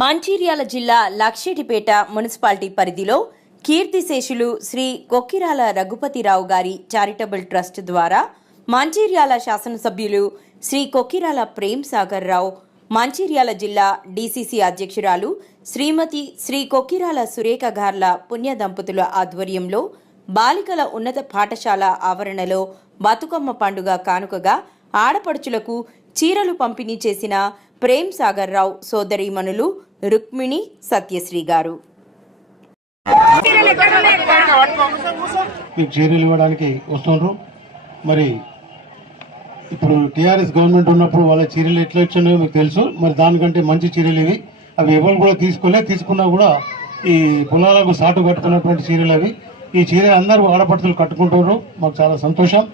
మంచిర్యాల జిల్లా లక్షెటిపేట మున్సిపాలిటీ పరిధిలో కీర్తిశేషులు శ్రీ కొక్కిరాల రఘుపతిరావు గారి చారిటబుల్ ట్రస్ట్ ద్వారా మంచిర్యాల శాసనసభ్యులు శ్రీ కొక్కిరాల ప్రేమ్ సాగర్ రావు మంచిర్యాల జిల్లా డీసీసీ అధ్యక్షురాలు శ్రీమతి శ్రీ కొక్కిరాల సురేఖ గార్ల పుణ్య దంపతుల ఆధ్వర్యంలో బాలికల ఉన్నత పాఠశాల ఆవరణలో బతుకమ్మ పండుగ కానుకగా ఆడపడుచులకు చీరలు పంపిణీ చేసిన ప్రేమ్ సాగర్ రావు సోదరీమణులు రుక్మిణి సత్యశ్రీ గారు. మీకు చీరలు ఇవ్వడానికి వస్తుండ్రు మరి ఇప్పుడు టీఆర్ఎస్ గవర్నమెంట్ ఉన్నప్పుడు వాళ్ళ చీరలు ఎట్లా ఇచ్చాయో మీకు తెలుసు. మరి దానికంటే మంచి చీరలు ఇవి. అవి ఎవరు కూడా తీసుకోలే. తీసుకున్నా కూడా ఈ పొలాలకు సాటు కట్టుకున్నటువంటి చీరలు అవి. ఈ చీరలు అందరూ ఆడపడుతులు కట్టుకుంటున్నారు. మాకు చాలా సంతోషం.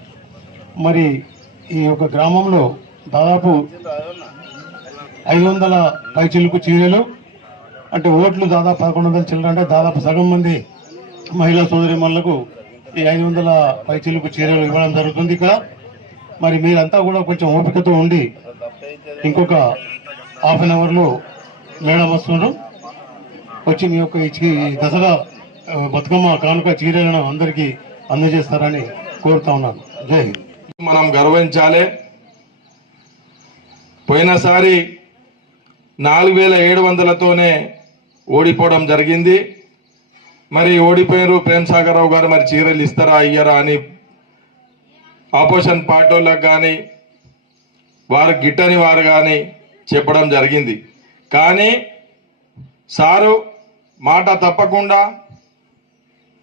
మరి ఈ యొక్క గ్రామంలో దాదాపు ఐదు వందల పైచిలుకు చీరలు. అంటే ఓట్లు దాదాపు పదకొండు వందల చిల్లర అంటే దాదాపు సగం మంది మహిళా సోదరిమణులకు ఈ ఐదు వందల పైచిలుకు చీరలు ఇవ్వడం జరుగుతుంది ఇక్కడ. మరి మీరంతా కూడా కొంచెం ఓపికతో ఉండి ఇంకొక హాఫ్ అన్ అవర్లో మేడం వస్తున్నారు. వచ్చి మీ యొక్క ఈ ఈ దసరా బతుకమ్మ కానుక చీరలను అందరికీ అందజేస్తారని కోరుతా ఉన్నాను. జై హింద్. మనం గర్వించాలి. పోయినసారి నాలుగు వేల ఏడు వందలతోనే ఓడిపోవడం జరిగింది. మరి ఓడిపోయారు ప్రేమ్ సాగర్ రావు గారు మరి చీరలు ఇస్తారా అయ్యారా అని ఆపోజిషన్ పార్టీ వాళ్ళకి కానీ వారు గిట్టని వారు కానీ చెప్పడం జరిగింది. కానీ సారు మాట తప్పకుండా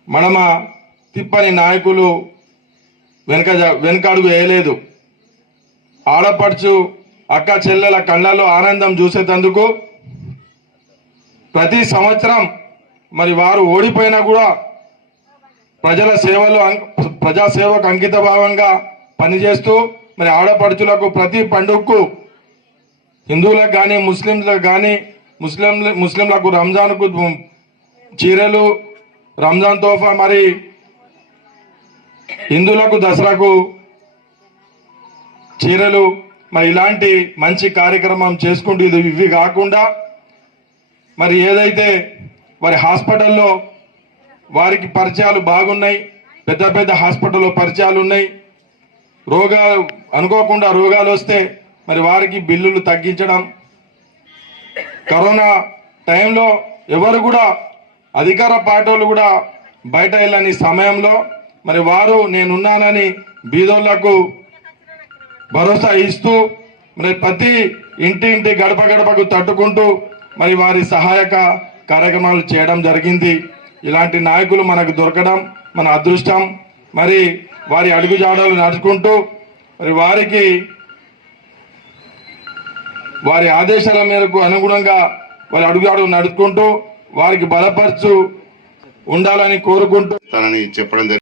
మనమ తిప్పని నాయకులు వెనక వెనకడుగు వేయలేదు. ఆడపడుచు అక్క చెల్లెల కళ్ళలో ఆనందం చూసేటందుకు ప్రతి సంవత్సరం మరి వారు ఓడిపోయినా కూడా ప్రజల సేవలు అం- ప్రజాసేవకు అంకిత భావంగా పనిచేస్తూ మరి ఆడపడుచులకు ప్రతి పండుగకు హిందువులకు కానీ ముస్లింలకు కానీ ముస్లిం ముస్లింలకు రంజాన్కు చీరలు రంజాన్ తోఫా మరి హిందువులకు దసరాకు చీరలు మరి ఇలాంటి మంచి కార్యక్రమం చేసుకుంటూ ఇది ఇవి కాకుండా మరి ఏదైతే వారి హాస్పిటల్లో వారికి పరిచయాలు బాగున్నాయి పెద్ద పెద్ద హాస్పిటల్లో పరిచయాలు ఉన్నాయి రోగాలు అనుకోకుండా రోగాలు వస్తే మరి వారికి బిల్లులు తగ్గించడం కరోనా టైంలో ఎవరు కూడా అధికార పార్టీలు కూడా బయట వెళ్ళని సమయంలో మరి వారు నేనున్నానని బీదోళ్ళకు భరోసా ఇస్తూ మరి ప్రతి ఇంటి ఇంటి గడప గడపకు తట్టుకుంటూ మరి వారి సహాయక కార్యక్రమాలు చేయడం జరిగింది. ఇలాంటి నాయకులు మనకు దొరకడం మన అదృష్టం మరి వారి అడుగుజాడలు నడుచుకుంటూ మరి వారికి వారి ఆదేశాల మేరకు అనుగుణంగా వారి అడుగుజాడలు నడుచుకుంటూ వారికి బలపరచు ఉండాలని కోరుకుంటూ తనని చెప్పడం జరిగింది.